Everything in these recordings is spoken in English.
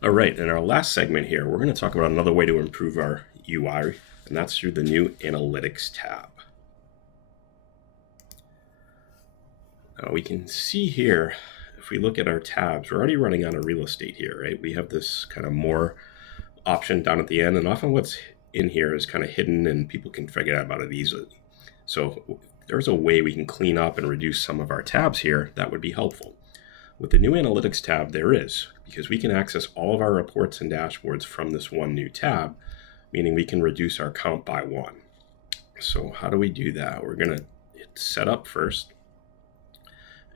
All right, in our last segment here, we're going to talk about another way to improve our UI, and that's through the new Analytics tab. Now we can see here, if we look at our tabs, we're already running out of real estate here, right? We have this kind of more option down at the end, and often what's in here is kind of hidden and people can figure out about it easily. So if there's a way we can clean up and reduce some of our tabs here, that would be helpful. With the new Analytics tab, there is, because we can access all of our reports and dashboards from this one new tab, meaning we can reduce our count by one. So how do we do that? We're going to hit setup first,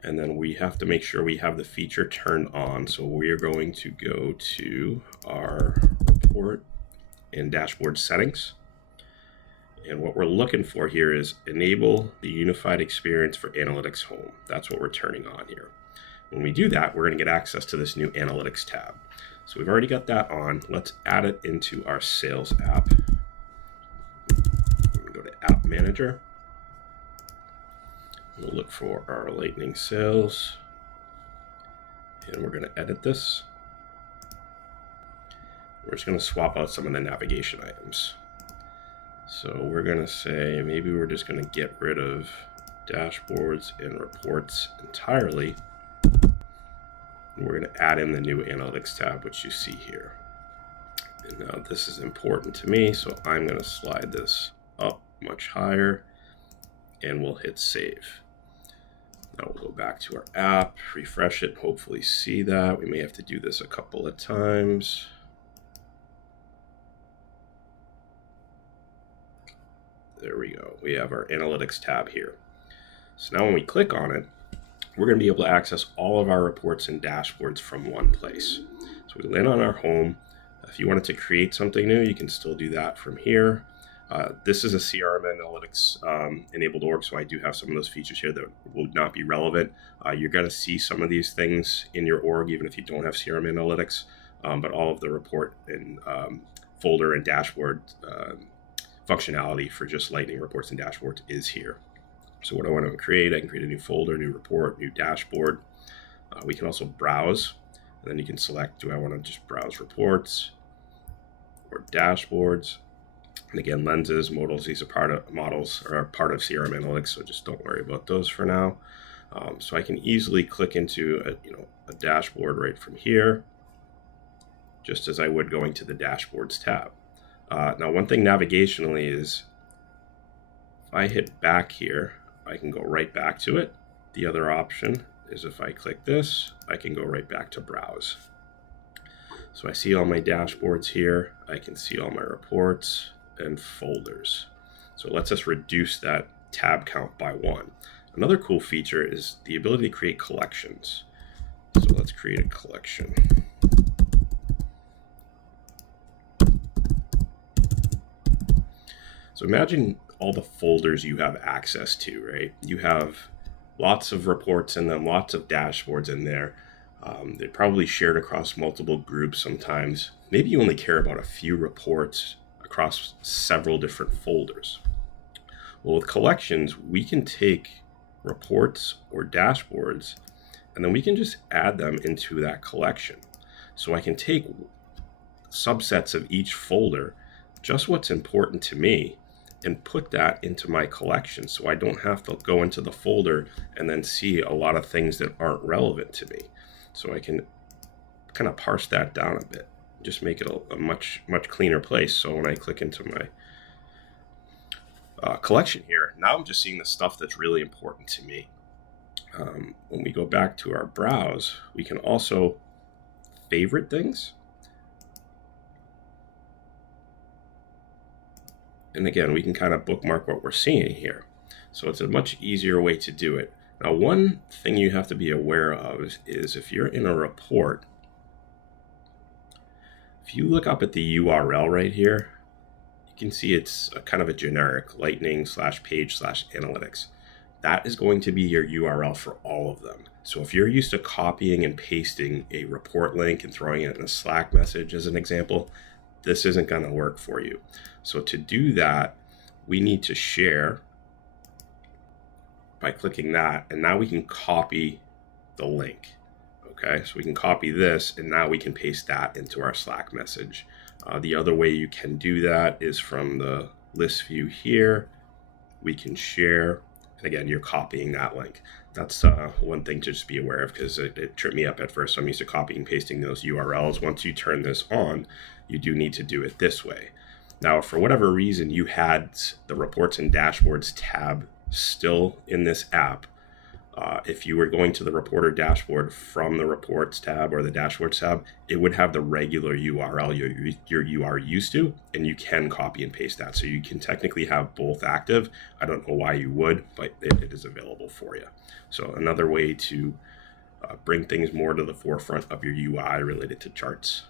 and then we have to make sure we have the feature turned on. So we are going to go to our report and dashboard settings. And what we're looking for here is enable the unified experience for Analytics Home. That's what we're turning on here. When we do that, we're going to get access to this new Analytics tab. So we've already got that on. Let's add it into our sales app. Go to App Manager. We'll look for our Lightning Sales. And we're going to edit this. We're just going to swap out some of the navigation items. So we're going to say maybe we're just going to get rid of dashboards and reports entirely. And we're going to add in the new Analytics tab, which you see here. And now this is important to me, so I'm going to slide this up much higher, and we'll hit save. Now we'll go back to our app, refresh it, hopefully see that. We may have to do this a couple of times. There we go. We have our Analytics tab here. So now when we click on it, we're going to be able to access all of our reports and dashboards from one place. So we land on our home. If you wanted to create something new, you can still do that from here. This is a CRM Analytics enabled org, so I do have some of those features here that will not be relevant. You're going to see some of these things in your org, even if you don't have CRM Analytics, but all of the report and folder and dashboard functionality for just Lightning reports and dashboards is here. So what I want to create, I can create a new folder, new report, new dashboard. We can also browse, and then you can select, do I want to just browse reports or dashboards? And again, lenses, modals, these are part of CRM Analytics, so just don't worry about those for now. So I can easily click into a dashboard right from here, just as I would going to the dashboards tab. Now, one thing navigationally is if I hit back here, I can go right back to it. The other option is if I click this, I can go right back to browse. So I see all my dashboards here. I can see all my reports and folders. So it lets us reduce that tab count by one. Another cool feature is the ability to create collections. So let's create a collection. So imagine all the folders you have access to, right? You have lots of reports in them, lots of dashboards in there. They're probably shared across multiple groups sometimes. Maybe you only care about a few reports across several different folders. Well, with collections, we can take reports or dashboards, and then we can just add them into that collection. So I can take subsets of each folder, just what's important to me, and put that into my collection, so I don't have to go into the folder and then see a lot of things that aren't relevant to me. So I can kind of parse that down a bit, just make it a much cleaner place. So when I click into my collection here, now I'm just seeing the stuff that's really important to me. When we go back to our browse, we can also favorite things. And again, we can kind of bookmark what we're seeing here. So it's a much easier way to do it. Now, one thing you have to be aware of is if you're in a report, if you look up at the URL right here, you can see it's kind of a generic lightning/page/analytics. That is going to be your URL for all of them. So if you're used to copying and pasting a report link and throwing it in a Slack message as an example, this isn't going to work for you. So to do that, we need to share by clicking that, and now we can copy the link. Okay, so we can copy this, and now we can paste that into our Slack message. The other way you can do that is from the list view here. We can share, and again, you're copying that link. That's one thing to just be aware of, because it tripped me up at first. So I'm used to copying and pasting those URLs. Once you turn this on, you do need to do it this way. Now, if for whatever reason you had the Reports and Dashboards tab still in this app, if you were going to the Reporter dashboard from the Reports tab or the Dashboards tab, it would have the regular URL you are used to, and you can copy and paste that. So you can technically have both active. I don't know why you would, but it is available for you. So another way to bring things more to the forefront of your UI related to charts.